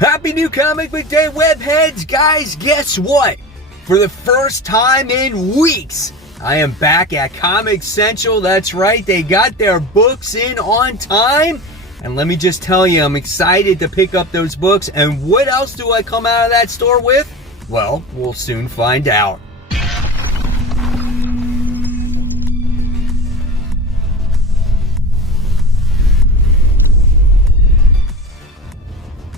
Happy new comic book day, webheads! Guys, guess what? For the first time in weeks, I am back at Comic Central. That's right, they got their books in on time. And let me just tell you, I'm excited to pick up those books. And what else do I come out of that store with? Well, we'll soon find out.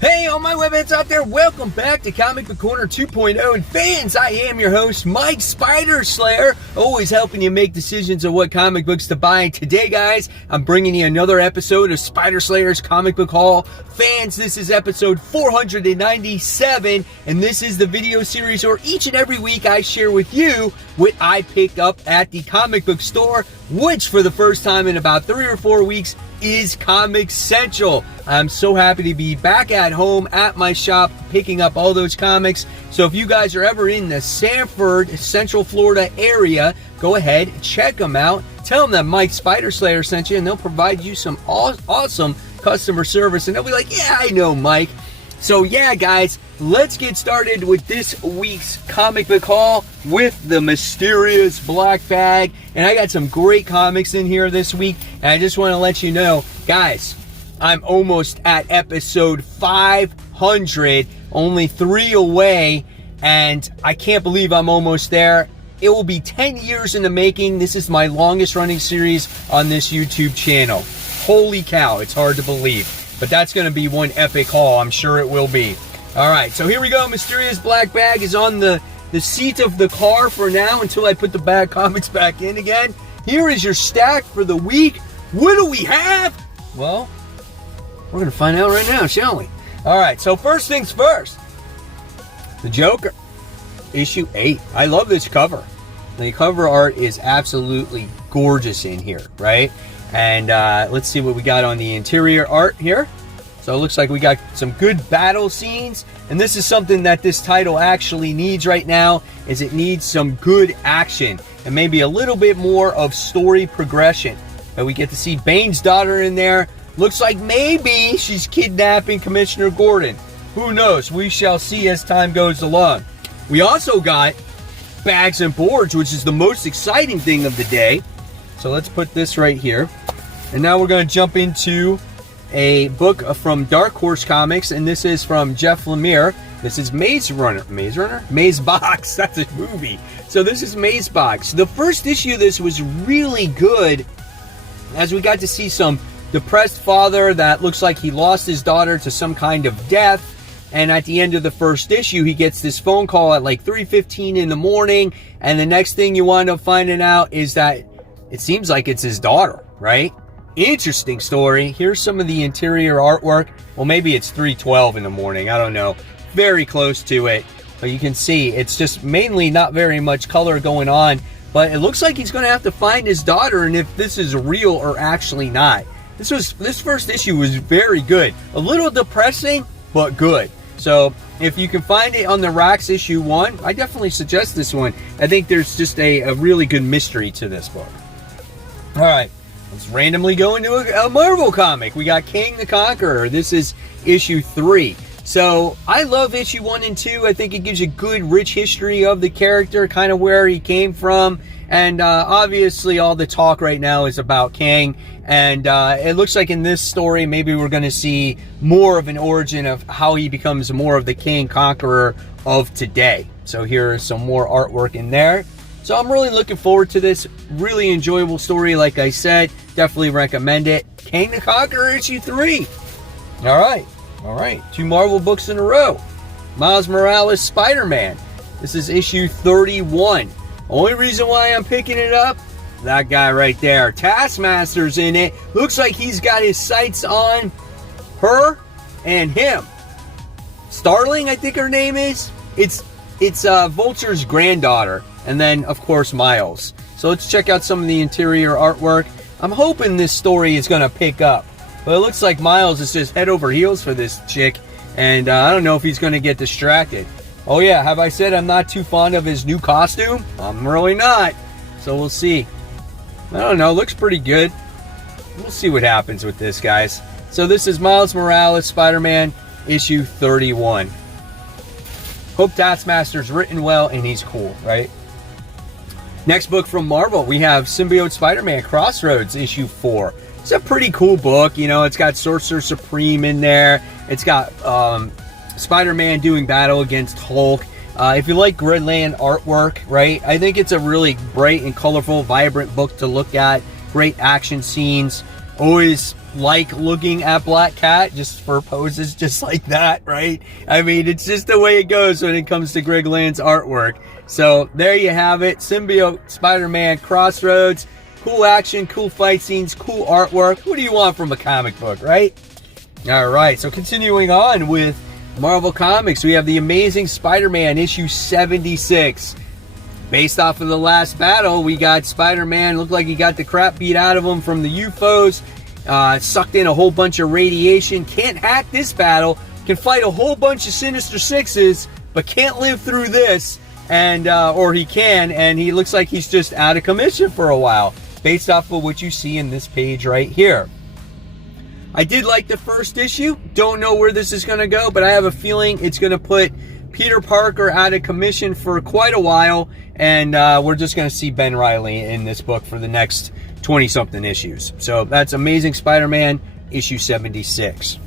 Hey, all my webheads out there, welcome back to Comic Book Corner 2.0. And fans, I am your host, Mike Spider Slayer, always helping you make decisions of what comic books to buy. And today, guys, I'm bringing you another episode of Spider Slayer's Comic Book Haul. Fans, this is episode 497, and this is the video series where each and every week I share with you what I picked up at the comic book store, which for the first time in about 3 or 4 weeks is Comic Central. I'm so happy to be back at home at my shop picking up all those comics. So if you guys are ever in the Sanford, Central Florida area, go ahead, check them out. Tell them that Mike Spider Slayer sent you, and they'll provide you some awesome customer service. And they'll be like, yeah, I know, Mike. So yeah, guys, let's get started with this week's comic book haul with the mysterious black bag. And I got some great comics in here this week. And I just want to let you know, guys, I'm almost at episode 500, only 3 away. And I can't believe I'm almost there. It will be 10 years in the making. This is my longest running series on this YouTube channel. Holy cow, it's hard to believe. But that's going to be one epic haul. I'm sure it will be. All right, so here we go. Mysterious black bag is on the seat of the car for now until I put the bag comics back in again. Here is your stack for the week. What do we have? Well, we're going to find out right now, shall we? All right, so first things first. The Joker, issue 8. I love this cover. The cover art is absolutely gorgeous in here, right? And let's see what we got on the interior art here. So it looks like we got some good battle scenes. And this is something that this title actually needs right now, is it needs some good action and maybe a little bit more of story progression. But we get to see Bane's daughter in there. Looks like maybe she's kidnapping Commissioner Gordon. Who knows? We shall see as time goes along. We also got bags and boards, which is the most exciting thing of the day. So let's put this right here. And now we're going to jump into a book from Dark Horse Comics. And this is from Jeff Lemire. This is Maze Runner. Maze Runner? Maze Box. That's a movie. So this is Maze Box. The first issue of this was really good, as we got to see some depressed father that looks like he lost his daughter to some kind of death. And at the end of the first issue, he gets this phone call at like 3:15 in the morning. And the next thing you wind up finding out is that it seems like it's his daughter, right? Interesting story. Here's some of the interior artwork. Well, maybe it's 3:12 in the morning. I don't know. Very close to it. But you can see it's just mainly not very much color going on. But it looks like he's going to have to find his daughter and if this is real or actually not. This first issue was very good. A little depressing, but good. So if you can find it on the racks, issue 1, I definitely suggest this one. I think there's just a really good mystery to this book. All right, let's randomly go into a Marvel comic. We got King the Conqueror. This is issue 3. So I love issue 1 and 2. I think it gives you a good, rich history of the character, kind of where he came from. And obviously all the talk right now is about King. And it looks like in this story, maybe we're going to see more of an origin of how he becomes more of the King Conqueror of today. So here is some more artwork in there. So I'm really looking forward to this. Really enjoyable story, like I said. Definitely recommend it. King the Conqueror, issue 3. All right. 2 Marvel books in a row. Miles Morales, Spider-Man. This is issue 31. Only reason why I'm picking it up, that guy right there. Taskmaster's in it. Looks like he's got his sights on her and him. Starling, I think her name is. It's Vulture's granddaughter. And then, of course, Miles. So let's check out some of the interior artwork. I'm hoping this story is going to pick up. But it looks like Miles is just head over heels for this chick. And I don't know if he's going to get distracted. Oh yeah, have I said I'm not too fond of his new costume? I'm really not. So we'll see. I don't know, looks pretty good. We'll see what happens with this, guys. So this is Miles Morales, Spider-Man. issue 31. Hope Taskmaster's written well and he's cool, right? Next book from Marvel, we have Symbiote Spider-Man Crossroads issue 4. It's a pretty cool book. You know, it's got Sorcerer Supreme in there. It's got Spider-Man doing battle against Hulk. If you like Gridland artwork, right, I think it's a really bright and colorful, vibrant book to look at. Great action scenes. Always like looking at Black Cat just for poses just like that, right? I mean, it's just the way it goes when it comes to Gridland's artwork. So there you have it. Symbiote Spider-Man Crossroads. Cool action, cool fight scenes, cool artwork. What do you want from a comic book, right? All right, so continuing on with Marvel Comics, we have The Amazing Spider-Man issue 76. Based off of the last battle, we got Spider-Man, looked like he got the crap beat out of him from the UFOs, sucked in a whole bunch of radiation, can't hack this battle, can fight a whole bunch of Sinister Sixes, but can't live through this, and or he can, and he looks like he's just out of commission for a while, based off of what you see in this page right here. I did like the first issue. Don't know where this is going to go, but I have a feeling it's going to put Peter Parker out of commission for quite a while, and we're just going to see Ben Reilly in this book for the next 20-something issues. So that's Amazing Spider-Man issue 76.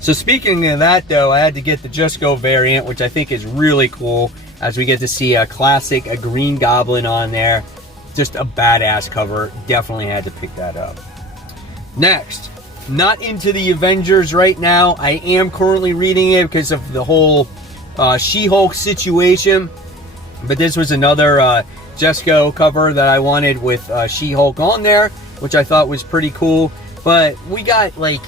So speaking of that, though, I had to get the Just Go variant, which I think is really cool, as we get to see a Green Goblin on there. Just a badass cover. Definitely had to pick that up. Next, not into the Avengers right now. I am currently reading it because of the whole She-Hulk situation. But this was another Just Go cover that I wanted with She-Hulk on there, which I thought was pretty cool. But we got, like,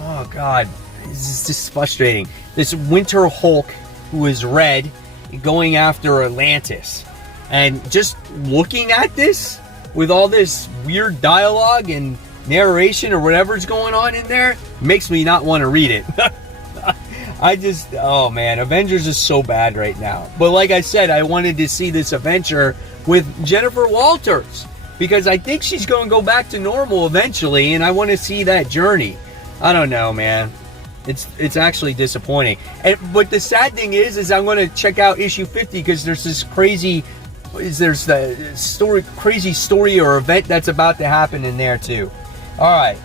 oh god, this is just frustrating. This Winter Hulk who is red going after Atlantis. And just looking at this with all this weird dialogue and narration or whatever's going on in there makes me not want to read it. Oh man, Avengers is so bad right now. But like I said, I wanted to see this adventure with Jennifer Walters because I think she's going to go back to normal eventually, and I want to see that journey. I don't know, man. It's actually disappointing. But the sad thing is I'm going to check out issue 50 because there's this crazy story or event that's about to happen in there too. All right.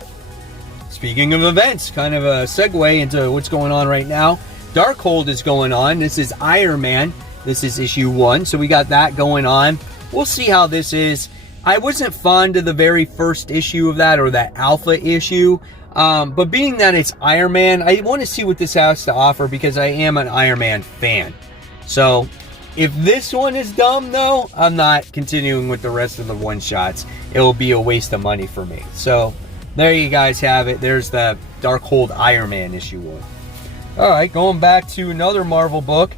Speaking of events, kind of a segue into what's going on right now. Darkhold is going on. This is Iron Man. This is issue 1, so we got that going on. We'll see how this is. I wasn't fond of the very first issue of that, or that alpha issue. But being that it's Iron Man, I want to see what this has to offer because I am an Iron Man fan. So if this one is dumb, though, I'm not continuing with the rest of the one-shots. It will be a waste of money for me. So there you guys have it. There's the Darkhold Iron Man issue 1. All right, going back to another Marvel book.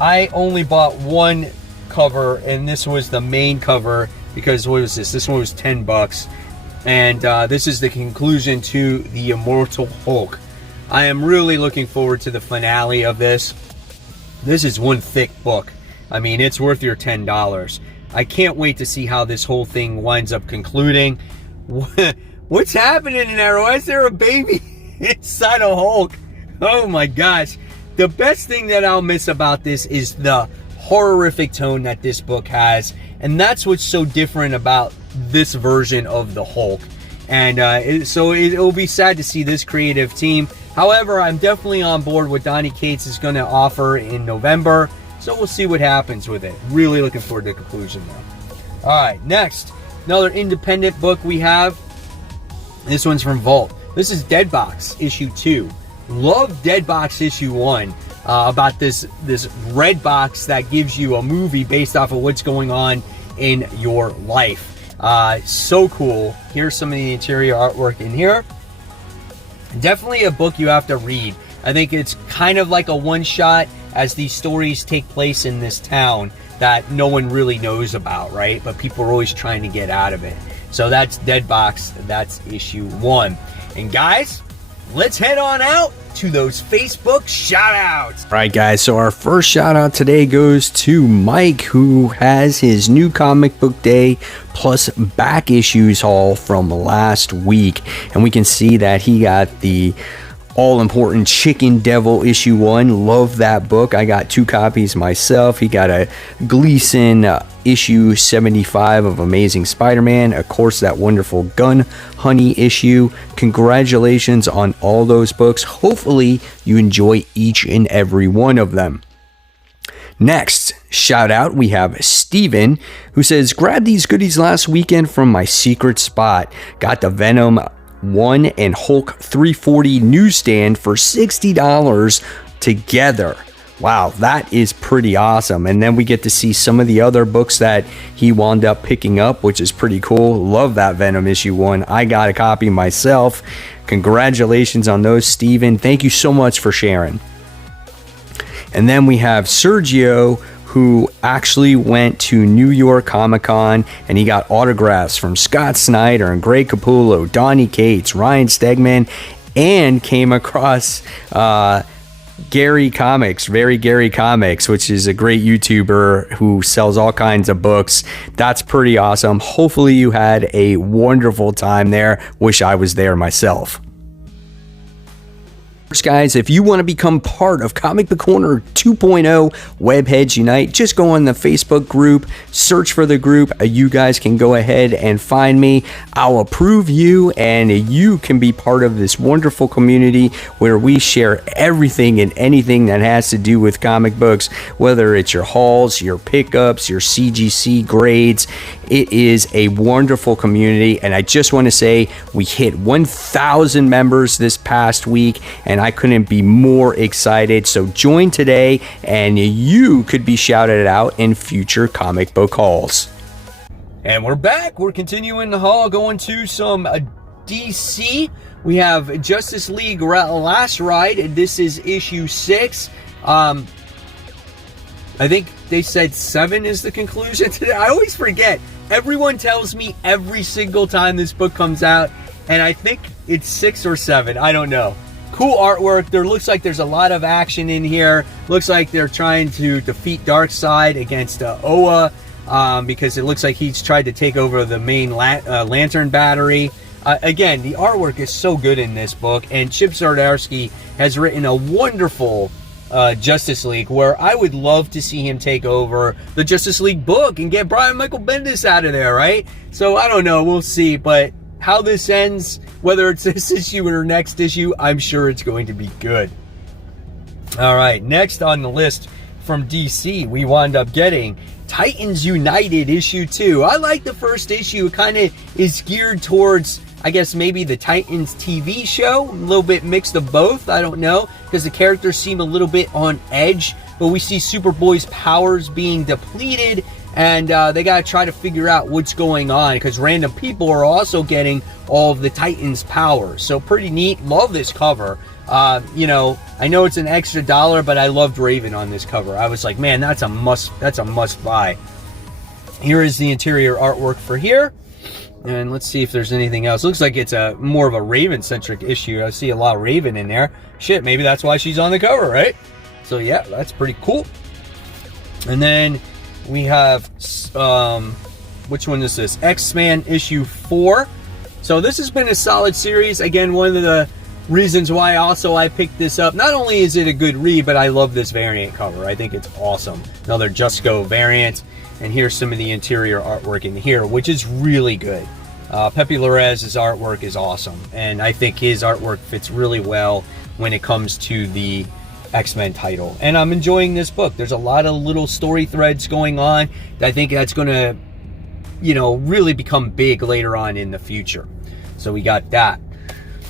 I only bought one cover, and this was the main cover because what was this? This one was $10. And this is the conclusion to the Immortal Hulk. I am really looking forward to the finale of this. This is one thick book. I mean, it's worth your $10. I can't wait to see how this whole thing winds up concluding. What's happening in there? Why is there a baby inside a Hulk? Oh my gosh. The best thing that I'll miss about this is the horrific tone that this book has. And that's what's so different about this version of the Hulk. And so it'll be sad to see this creative team. However, I'm definitely on board what Donny Cates is going to offer in November. So we'll see what happens with it. Really looking forward to the conclusion though. Alright, next. Another independent book we have. This one's from Vault. This is Deadbox issue 2. Love Deadbox issue 1. About this red box that gives you a movie based off of what's going on in your life. So cool. Here's some of the interior artwork in here. Definitely a book you have to read. I think it's kind of like a one-shot as these stories take place in this town that no one really knows about, right? But people are always trying to get out of it. So that's Deadbox. That's issue 1. And guys, let's head on out to those Facebook shoutouts. All right, guys, so our first shout out today goes to Mike, who has his new comic book day plus back issues haul from last week. And we can see that he got the all-important Chicken Devil issue 1. Love that book. I got 2 copies myself. He got a Gleason issue 75 of Amazing Spider-Man. Of course, that wonderful Gun Honey issue. Congratulations on all those books. Hopefully, you enjoy each and every one of them. Next, shout out, we have Steven, who says, grabbed these goodies last weekend from my secret spot. Got the Venom 1 and Hulk 340 newsstand for $60 together. Wow, that is pretty awesome. And then we get to see some of the other books that he wound up picking up, which is pretty cool. Love that Venom issue 1. I got a copy myself. Congratulations on those, Steven. Thank you so much for sharing. And then we have Sergio, who actually went to New York Comic Con, and he got autographs from Scott Snyder and Greg Capullo, Donny Cates, Ryan Stegman, and came across Gary Comics, Very Gary Comics, which is a great YouTuber who sells all kinds of books. That's pretty awesome. Hopefully you had a wonderful time there. Wish I was there myself. Guys, if you want to become part of Comic Book Corner 2.0 Webheads Unite, just go on the Facebook group, search for the group. You guys can go ahead and find me. I'll approve you, and you can be part of this wonderful community where we share everything and anything that has to do with comic books, whether it's your hauls, your pickups, your CGC grades. It is a wonderful community, and I just want to say we hit 1,000 members this past week, and I couldn't be more excited. So join today and you could be shouted out in future comic book hauls. And we're back. We're continuing the haul, going to some DC. We have Justice League Last Ride, and this is issue 6. I think they said 7 is the conclusion today. I always forget. Everyone tells me every single time this book comes out, and I think it's 6 or 7. I don't know. Cool artwork. There looks like there's a lot of action in here. Looks like they're trying to defeat Darkseid against Oa, because it looks like he's tried to take over the main Lantern battery. Again, the artwork is so good in this book, and Chip Zdarsky has written a wonderful Justice League, where I would love to see him take over the Justice League book and get Brian Michael Bendis out of there, right? So I don't know. We'll see, but how this ends, whether it's this issue or next issue, I'm sure it's going to be good. All right, next on the list from DC, we wound up getting Titans United issue 2. I like the first issue. It kind of is geared towards, I guess, maybe the Titans TV show. A little bit mixed of both. I don't know, because the characters seem a little bit on edge. But we see Superboy's powers being depleted, and they got to try to figure out what's going on, because random people are also getting all of the Titans' powers. So pretty neat. Love this cover. You know, I know it's an extra $1, but I loved Raven on this cover. I was like, man, that's a must buy. Here is the interior artwork for here. And let's see if there's anything else. Looks like it's a more of a Raven-centric issue. I see a lot of Raven in there. Shit, maybe that's why she's on the cover, right? So yeah, that's pretty cool. And then we have, which one is this? X-Men issue 4. So this has been a solid series. Again, one of the reasons why also I picked this up. Not only is it a good read, but I love this variant cover. I think it's awesome. Another Just Go variant. And here's some of the interior artwork in here, which is really good. Pepe Larraz's artwork is awesome. And I think his artwork fits really well when it comes to the X-Men title. And I'm enjoying this book. There's a lot of little story threads going on. I think that's going to, you know, really become big later on in the future. So we got that.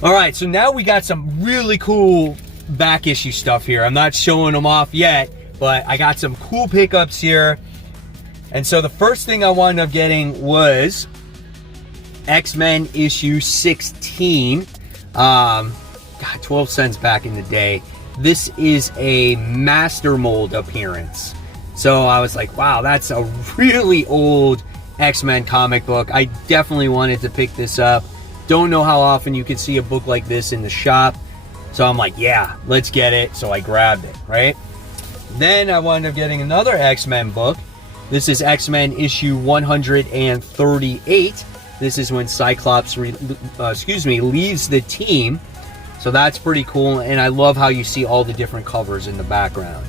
All right, so now we got some really cool back issue stuff here. I'm not showing them off yet, but I got some cool pickups here. And so the first thing I wound up getting was X-Men issue 16. God, 12 cents back in the day. This is a Master Mold appearance. So I was like, wow, that's a really old X-Men comic book. I definitely wanted to pick this up. Don't know how often you can see a book like this in the shop. So I'm like, yeah, let's get it. So I grabbed it, right? Then I wound up getting another X-Men book. This is X-Men issue 138. This is when Cyclops leaves the team. So that's pretty cool, and I love how you see all the different covers in the background.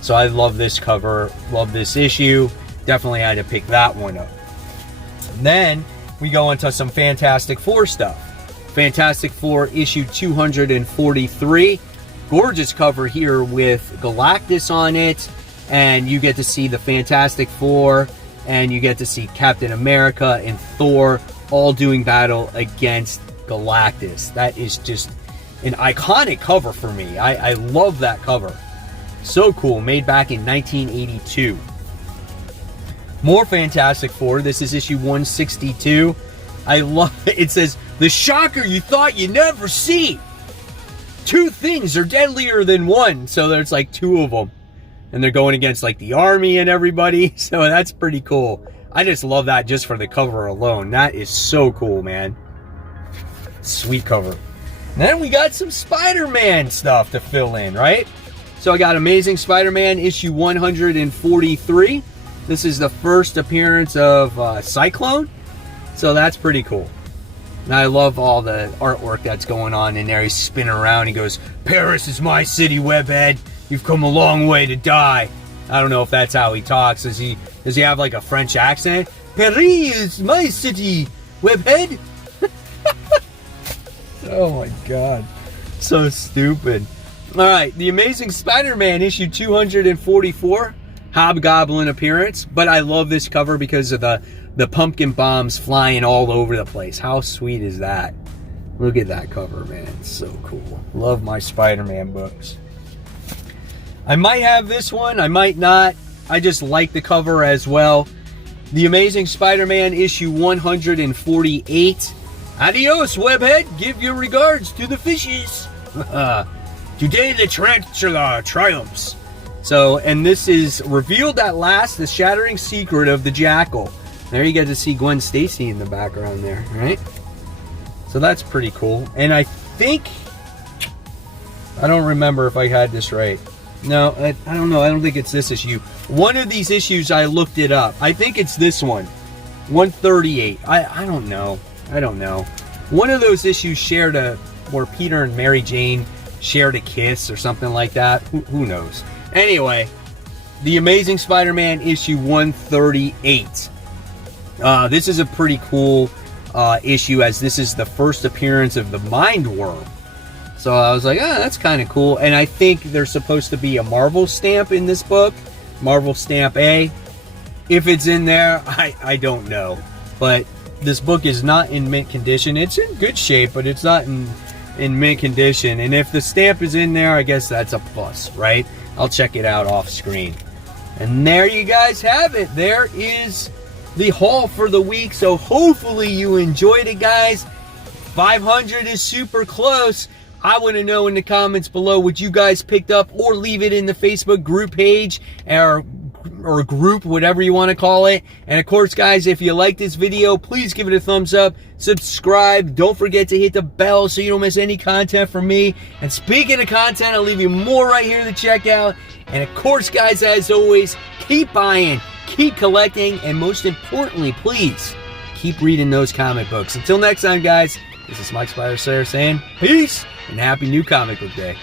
So I love this cover, love this issue. Definitely had to pick that one up. And then we go into some Fantastic Four stuff. Fantastic Four issue 243. Gorgeous cover here with Galactus on it, and you get to see the Fantastic Four, and you get to see Captain America and Thor all doing battle against Galactus. That is just an iconic cover for me. I love that cover. So cool, made back in 1982. More Fantastic Four. This is issue 162. I love it. It says, the shocker you thought you'd never see. Two things are deadlier than one. So there's like two of them. And they're going against like the army and everybody. So that's pretty cool. I just love that just for the cover alone. That is so cool, man. Sweet cover. And then we got some Spider-Man stuff to fill in, right? So I got Amazing Spider-Man issue 143. This is the first appearance of Cyclone. So that's pretty cool. And I love all the artwork that's going on in there. He's spinning around. He goes, Paris is my city, Webhead. You've come a long way to die. I don't know if that's how he talks. Does he have like a French accent? Paris is my city, Webhead. Oh my God. So stupid. All right, The Amazing Spider-Man issue 244. Hobgoblin appearance. But I love this cover because of the pumpkin bombs flying all over the place. How sweet is that? Look at that cover, man. It's so cool. Love my Spider-Man books. I might have this one. I might not. I just like the cover as well. The Amazing Spider-Man issue 148. Adios, Webhead. Give your regards to the fishes. Today the tarantula triumphs. So, and this is revealed at last, the shattering secret of the jackal. There you get to see Gwen Stacy in the background there, right? So that's pretty cool. And I think, I don't remember if I had this right. No, I don't know. I don't think it's this issue. One of these issues, I looked it up. I think it's this one. 138. I don't know. I don't know. One of those issues shared where Peter and Mary Jane shared a kiss or something like that. Who knows? Anyway, The Amazing Spider-Man issue 138. This is a pretty cool issue, as this is the first appearance of the Mind Worm. So I was like, that's kind of cool. And I think there's supposed to be a Marvel stamp in this book. Marvel stamp A. If it's in there, I don't know. But this book is not in mint condition. It's in good shape, but it's not in mint condition. And if the stamp is in there, I guess that's a plus, right? I'll check it out off screen. And there you guys have it. There is the haul for the week. So hopefully you enjoyed it, guys. 500 is super close. I want to know in the comments below what you guys picked up, or leave it in the Facebook group page or group, whatever you want to call it. And of course, guys, if you like this video, please give it a thumbs up, subscribe. Don't forget to hit the bell so you don't miss any content from me. And speaking of content, I'll leave you more right here to check out. And of course, guys, as always, keep buying, keep collecting, and most importantly, please keep reading those comic books. Until next time, guys, this is Mike Spider Slayer saying peace and happy new comic book day.